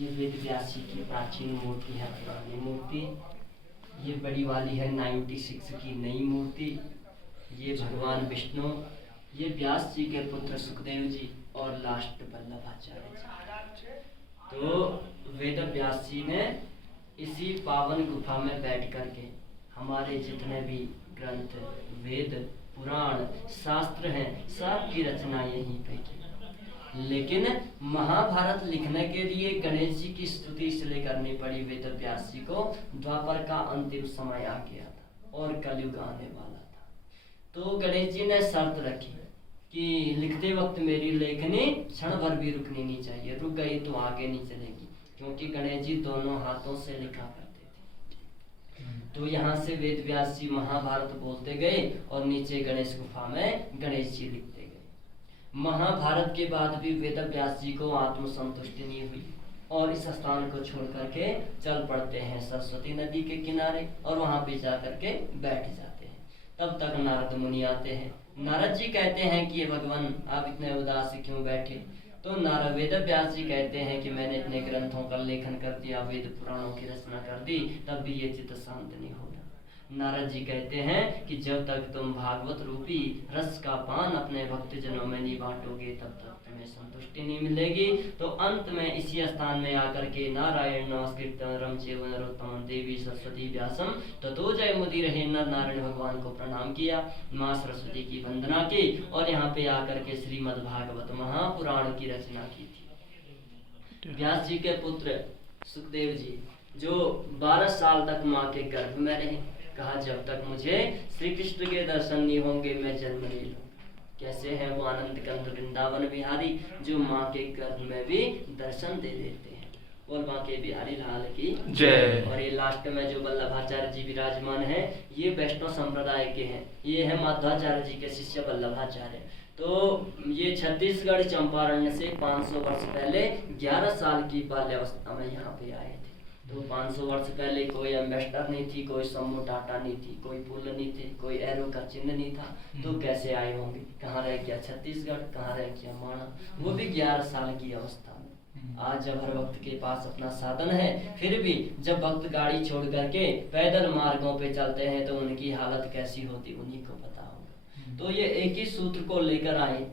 ये वेद व्यास जी की प्राचीन मूर्ति है, पुरानी मूर्ति। ये बड़ी वाली है 96 की नई मूर्ति। ये भगवान विष्णु, ये व्यास जी के पुत्र सुखदेव जी और लास्ट वल्लभाचार्य जी। तो वेद व्यास जी ने इसी पावन गुफा में बैठ करके हमारे जितने भी ग्रंथ, वेद, पुराण, शास्त्र हैं, सब की रचना यहीं पे की। लेकिन महाभारत लिखने के लिए गणेश जी की स्तुति इसलिए करनी पड़ी वेद व्यास जी को, द्वापर का अंतिम समय आ गया था और कलयुग आने वाला था। तो गणेश जी ने शर्त रखी कि लिखते वक्त मेरी लेखनी क्षण भर भी रुकनी नहीं चाहिए, रुक गई तो आगे नहीं चलेगी, क्योंकि गणेश जी दोनों हाथों से लिखा करते थे। तो यहाँ से वेद व्यास जी महाभारत बोलते गए और नीचे गणेश गुफा में गणेश जी लिखते गए। महाभारत के बाद भी वेद व्यास जी को आत्मसंतुष्टि नहीं हुई और इस स्थान को छोड़ करके चल पड़ते हैं सरस्वती नदी के किनारे और वहां पे जा करके बैठ जाते हैं। तब तक नारद मुनि आते हैं। नारद जी कहते हैं कि भगवान आप इतने उदास क्यों बैठे? तो नारद वेद व्यास जी कहते हैं कि मैंने इतने ग्रंथों का लेखन कर दिया, वेद पुराणों की रचना कर दी, तब भी ये चित्त शांत नहीं हो रहा। नारद जी कहते हैं कि जब तक तुम भागवत रूपी रस का पान अपने भक्त जनों में नहीं बांटोगे तब तक तुम्हें संतुष्टि नहीं मिलेगी। तो अंत में इसी स्थान में आकर के नारायण नमस्कृत्यं चैव नरोत्तमं देवी सरस्वती व्यासम ततो जय मुदि रहे नर नारायण भगवान को प्रणाम किया, माँ सरस्वती की वंदना की और यहाँ पे आकर के श्रीमद् भागवत महापुराण की रचना की थी। व्यास जी के पुत्र सुखदेव जी जो 12 साल तक माँ के गर्भ में रहे, कहा जब तक मुझे श्री कृष्ण के दर्शन नहीं होंगे मैं जन्म नहीं लूंगा। कैसे हैं वो आनंद कंद वृंदावन बिहारी जो माँ के गर्भ में भी दर्शन दे देते हैं। और माँ के बिहारी लाल की जय। और ये लास्ट में जो वल्लभाचार्य जी विराजमान है ये वैष्णव संप्रदाय के हैं। ये है माधवाचार्य जी के शिष्य वल्लभाचार्य। तो ये छत्तीसगढ़ चंपारण्य से 500 वर्ष पहले 11 साल की बाल्यावस्था में यहाँ पे आए थे। तो 500 वर्ष पहले कोई एम्बेसडर नहीं थी, कोई समूह टाटा नहीं थी, कोई पुल नहीं थे, कोई एरो का चिन्ह नहीं था। तो कैसे आए होंगे? कहाँ रह गया छत्तीसगढ़, कहाँ रह गया माणा, वो भी 11 साल की अवस्था में। आज जब हर वक्त के पास अपना साधन है, फिर भी जब भक्त गाड़ी छोड़ करके पैदल मार्गों पे चलते हैं तो उनकी हालत कैसी होती उन्हीं को पता होगा। तो ये एक ही सूत्र को लेकर आए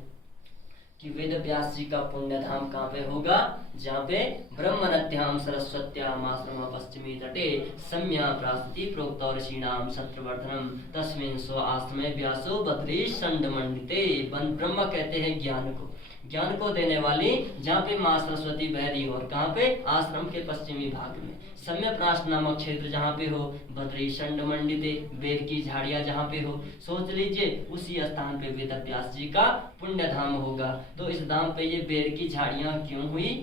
कि वेद व्यास जी का पुण्य धाम कहाँ पे होगा? जहाँ पे ब्रह्म नद्याम सरस्वत्याम आश्रम पश्चिमी तटे सम्या प्रास्ति प्रोक्त ऋषीणाम शत्रुवर्धनम तस्मिन् स्व आश्रमे व्यासो बद्री संड मंडिते। ब्रह्म कहते हैं ज्ञान को देने वाली, जहाँ पे माँ सरस्वती बह रही हो। और कहाँ पे? आश्रम के पश्चिमी भाग में सम्य प्रास नामक क्षेत्र जहाँ पे हो, बद्री संड मंडिते बेर की झाड़ियाँ जहाँ पे हो, सोच लीजिए उसी स्थान पे वेद व्यास जी का पुण्य धाम होगा। तो इस धाम पे ये बेर की झाड़ियाँ क्यों हुई?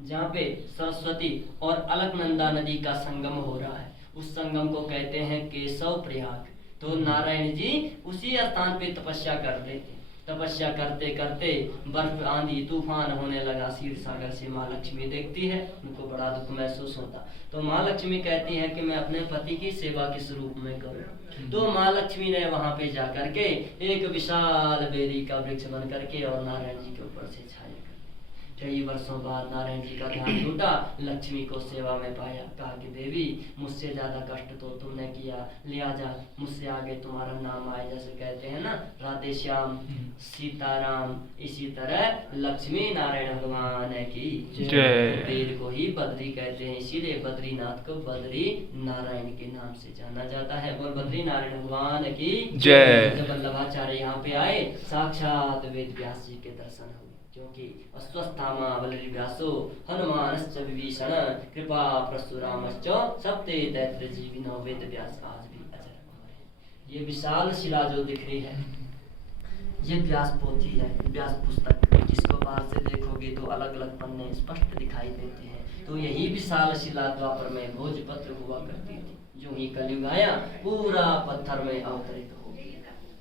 जहाँ पे सरस्वती और अलकनंदा नदी का संगम हो रहा है, उस संगम को कहते हैं केशव प्रयाग। तो नारायण जी उसी स्थान पे तपस्या करते थे। तपस्या करते करते बर्फ आंधी तूफान होने लगा। क्षीर सागर से माँ लक्ष्मी देखती है, उनको बड़ा दुख महसूस होता। तो माँ लक्ष्मी कहती है कि मैं अपने पति की सेवा किस रूप में करूं। तो माँ लक्ष्मी ने वहां पे जा करके एक विशाल बेरी का वृक्ष बन करके और नारायण जी के ऊपर से छाया कर दी। कई वर्षों बाद नारायण जी का ध्यान टूटा, लक्ष्मी को सेवा में पाया। कहा कि देवी मुझसे ज्यादा कष्ट तो तुमने किया, लिहाजा मुझसे आगे तुम्हारा नाम आए। जैसे कहते हैं ना राधे श्याम सीताराम, इसी तरह लक्ष्मी नारायण भगवान की जय। बेर को ही बद्री कहते हैं, इसीलिए बद्रीनाथ को बद्री नारायण के नाम से जाना जाता है। और बद्री नारायण भगवान की जय। जब वल्लभाचार्य यहाँ पे आए साक्षात वेद व्यास जी के दर्शन हुए, क्योंकि अस्वस्थामा बलि व्यासो हनुमानश्च विभीषण कृपा परशुरामश्च सप्ते दैत्र जीविनो वेद व्यास आज भी अजर अमर है। ये विशाल शिला जो दिख रही है ये व्यास पोथी है, व्यास पुस्तक, जिसको बाहर से देखोगे तो अलग अलग पन्ने स्पष्ट दिखाई देते हैं। तो यही विशाल शिला द्वापर में भोजपत्र हुआ करती थी। जो ही कलयुग आया पूरा पत्थर में अवतरित हो गया।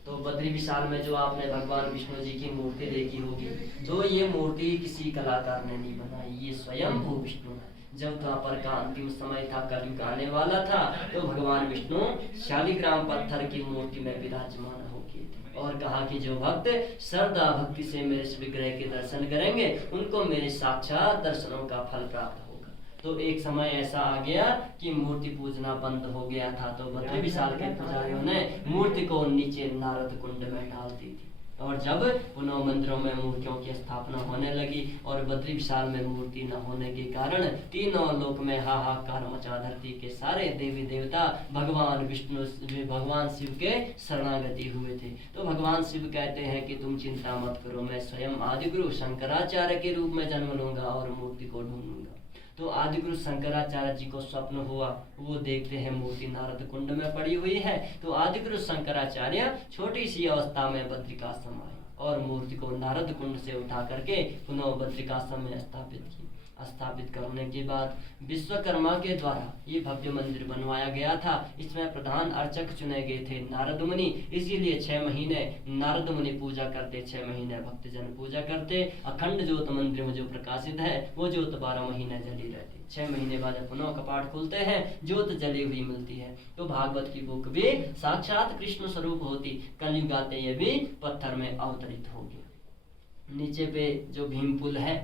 तो बद्री विशाल में जो आपने भगवान विष्णु जी की मूर्ति देखी होगी, तो ये मूर्ति किसी कलाकार ने नहीं बनाई, ये स्वयं भू विष्णु है। जब द्वापर का अंतिम समय था, कलयुग आने वाला था, तो भगवान विष्णु शालिग्राम पत्थर की मूर्ति में विराजमान हो गए थे और कहा कि जो भक्त श्रद्धा भक्ति से मेरे इस विग्रह के दर्शन करेंगे उनको मेरे साक्षात दर्शनों का फल प्राप्त होगा। तो एक समय ऐसा आ गया कि मूर्ति पूजना बंद हो गया था, तो बद्री विशाल के पुजारियों ने मूर्ति को नीचे नारद कुंड में डाल दी थी। और जब पुनः मंदिरों में मूर्तियों की स्थापना होने लगी और बद्री विशाल में मूर्ति न होने के कारण तीनों लोक में हाहाकार मचा, धरती के सारे देवी देवता भगवान विष्णु भगवान शिव के शरणागति हुए थे। तो भगवान शिव कहते हैं कि तुम चिंता मत करो, मैं स्वयं आदिगुरु शंकराचार्य के रूप में जन्म लूंगा और मूर्ति को ढूंढूंगा। तो आदिगुरु शंकराचार्य जी को स्वप्न हुआ, वो देखते हैं मूर्ति नारद कुंड में पड़ी हुई है। तो आदिगुरु शंकराचार्य छोटी सी अवस्था में बद्रिकाश्रम आए और मूर्ति को नारद कुंड से उठा करके पुनः बद्रिकाश्रम में स्थापित की। स्थापित करने के बाद विश्वकर्मा के द्वारा ये भव्य मंदिर बनवाया गया था। इसमें प्रधान अर्चक चुने गए थे नारद मुनि, इसीलिए 6 महीने नारद मुनि पूजा करते, 6 महीने भक्तजन पूजा करते। अखंड ज्योत मंदिर में जो प्रकाशित है वो ज्योत 12 महीने जली रहती, 6 महीने बाद पुनः कपाट खुलते हैं, ज्योत जली हुई मिलती है। तो भागवत की बुक भी साक्षात कृष्ण स्वरूप होती, कलयुग आते ये भी पत्थर में अवतरित होगी। नीचे पे जो भीम पुल है,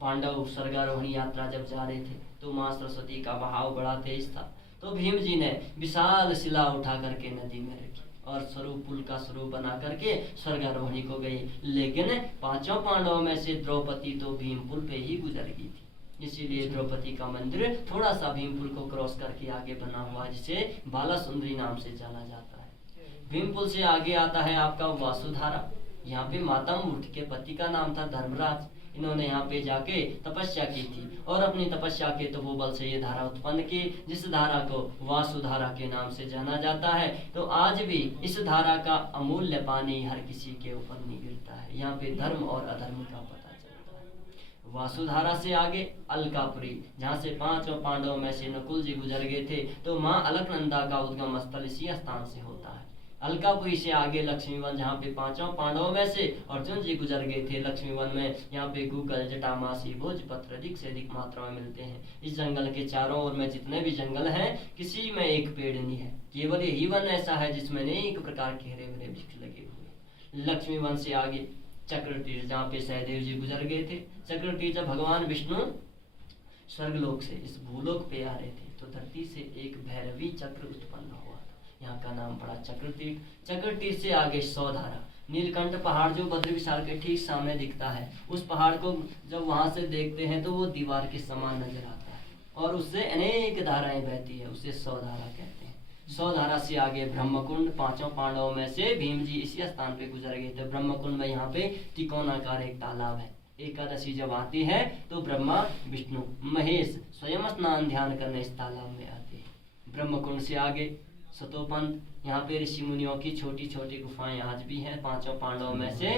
पांडव स्वर्गारोहणी यात्रा जब जा रहे थे तो माँ सरस्वती का बहाव बड़ा तेज था, तो भीम जी ने विशाल शिला उठा करके नदी में रखी और स्वरूप पुल का स्वरूप बना करके स्वर्गारोहणी को गई। लेकिन 5 पांडवों में से द्रौपदी तो भीम पुल पे ही गुजर गई थी, इसीलिए द्रौपदी का मंदिर थोड़ा सा भीम पुल को क्रॉस करके आगे बना हुआ, जिसे बाला सुंदरी नाम से जाना जाता है। भीम पुल से आगे आता है आपका वासुधारा। यहाँ पे माता मूर्ति के पति का नाम था धर्मराज। इन्होंने यहाँ पे जाके तपस्या की थी और अपनी तपस्या के तपोबल से ये धारा उत्पन्न की, जिस धारा को वासुधारा के नाम से जाना जाता है। तो आज भी इस धारा का अमूल्य पानी हर किसी के ऊपर नहीं गिरता है, यहाँ पे धर्म और अधर्म का पता चलता है। वासुधारा से आगे अलकापुरी, जहाँ से 5 पांडवों में से नकुल जी गुजर गए थे, तो माँ अलकनंदा का उद्गम स्थल इसी स्थान से होता है। अलकापुरी से आगे लक्ष्मीवन, जहाँ पे 5 पांडवों में से अर्जुन जी गुजर गए थे। लक्ष्मीवन में यहाँ पे गूगल, जटामासी, भोजपत्र अधिक से अधिक मात्रा में मिलते हैं। इस जंगल के चारों ओर में जितने भी जंगल हैं, किसी में एक पेड़ नहीं है, केवल यही वन ऐसा है जिसमें अनेक प्रकार के हरे भरे वृक्ष लगे हुए। लक्ष्मीवन से आगे चक्रतीर्थ, जहाँ पे सहदेव जी गुजर गए थे। चक्रतीर्थ जब भगवान विष्णु स्वर्गलोक से इस भूलोक पे आ रहे थे, तो धरती से एक भैरवी चक्र उत्पन्न हुआ, यहाँ का नाम पड़ा चक्रतीर्थ। चक्रतीर्थ से आगे सौधारा, नीलकंठ पहाड़ जो बद्री विशाल के ठीक सामने दिखता है, उस पहाड़ को जब वहां से देखते हैं तो वो दीवार के समान नजर आता है और उससे अनेक धाराएं बहती है, उसे सौधारा कहते हैं। सौधारा से आगे ब्रह्मकुंड, 5 पांडवों में से भीम जी इसी स्थान पे गुजर गए थे। ब्रह्मकुंड में यहाँ पे त्रिकोणाकार एक तालाब है। एकादशी जब आती है तो ब्रह्मा विष्णु महेश स्वयं स्नान ध्यान करने इस तालाब में आते हैं। ब्रह्मकुंड से आगे सतोपंथ, यहाँ पे ऋषि मुनियों की छोटी छोटी गुफाएं आज भी हैं। 5 पांडवों में से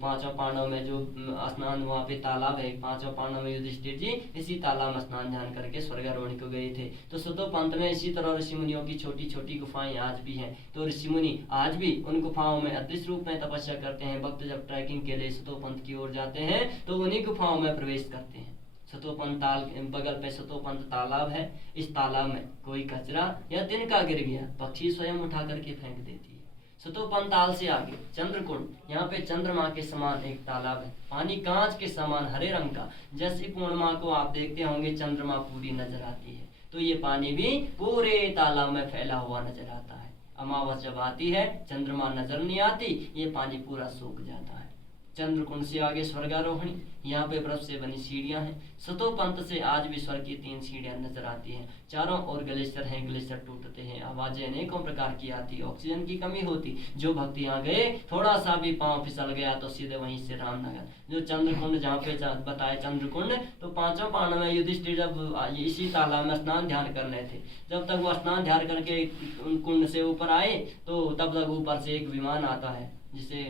5 पांडव में जो स्नान, वहाँ पे तालाब है, 5 पांडव में युधिष्ठिर जी इसी तालाब में स्नान ध्यान करके स्वर्गारोहणी को गए थे। तो सतोपंथ में इसी तरह ऋषि मुनियों की छोटी छोटी गुफाएं आज भी हैं। तो ऋषि मुनि आज भी उन गुफाओं में अदृश्य रूप में तपस्या करते हैं। भक्त जब ट्रैकिंग के लिए सतोपंथ की ओर जाते हैं तो उन्हीं गुफाओं में प्रवेश करते हैं। सतोपंथ ताल बगल पे सतोपंथ तालाब है। इस तालाब में कोई कचरा या तिनका गिर गया, पक्षी स्वयं उठा करके फेंक देती है। सतोपंथ ताल से आगे चंद्रकुंड, यहाँ पे चंद्रमा के समान एक तालाब है, पानी कांच के समान हरे रंग का। जैसी पूर्णिमा को आप देखते होंगे चंद्रमा पूरी नजर आती है, तो ये पानी भी पूरे तालाब में फैला हुआ नजर आता है। अमावस जब आती है चंद्रमा नजर नहीं आती, ये पानी पूरा सूख जाता है। चंद्रकुंड से आगे स्वर्गारोहणी, यहाँ पे बर्फ से बनी सीढ़ियां हैं। सतोपंथ से आज भी स्वर्ग की 3 सीढ़ियां नजर आती हैं। चारों ओर ग्लेशियर हैं, ग्लेशियर टूटते हैं, आवाजें अनेकों प्रकार की आती, ऑक्सीजन की कमी होती। जो भक्त यहाँ गए, थोड़ा सा भी पांव फिसल गया तो सीधे वहीं से रामनगर। जो चंद्रकुंड जहाँ पे बताया चंद्रकुंड, तो 5 पांडव में युधिष्ठिर जब इसी तालाब में स्नान ध्यान कर रहे थे, जब तक वो स्नान ध्यान करके कुंड से ऊपर आए तो तब तक ऊपर से एक विमान आता है, जिसे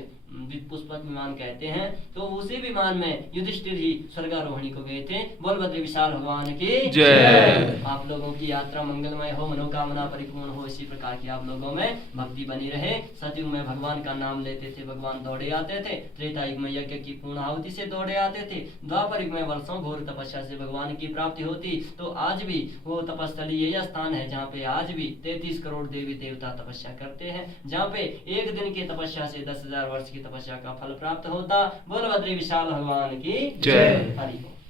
पुष्पक विमान कहते हैं। तो उसी विमान में युधिष्ठिर ही स्वर्गारोहणी को गए थे। बोल बद्री विशाल भगवान की जय। आप लोगों की यात्रा मंगलमय हो, मनोकामना परिपूर्ण हो, इसी प्रकार की आप लोगों में भक्ति बनी रहे। सतयुग में भगवान का नाम लेते थे, भगवान दौड़े आते थे। त्रेता युग में यज्ञ की पूर्ण आहुति से दौड़े आते थे। द्वापर युग में वर्षों घोर तपस्या से भगवान की प्राप्ति होती। तो आज भी वो तपस्थली यही स्थान है जहाँ पे आज भी 33 करोड़ देवी देवता तपस्या करते हैं, जहाँ पे एक दिन की तपस्या से 10,000 वर्ष की तपस्या का फल प्राप्त होता। बोल बद्री विशाल भगवान की जय। हरि।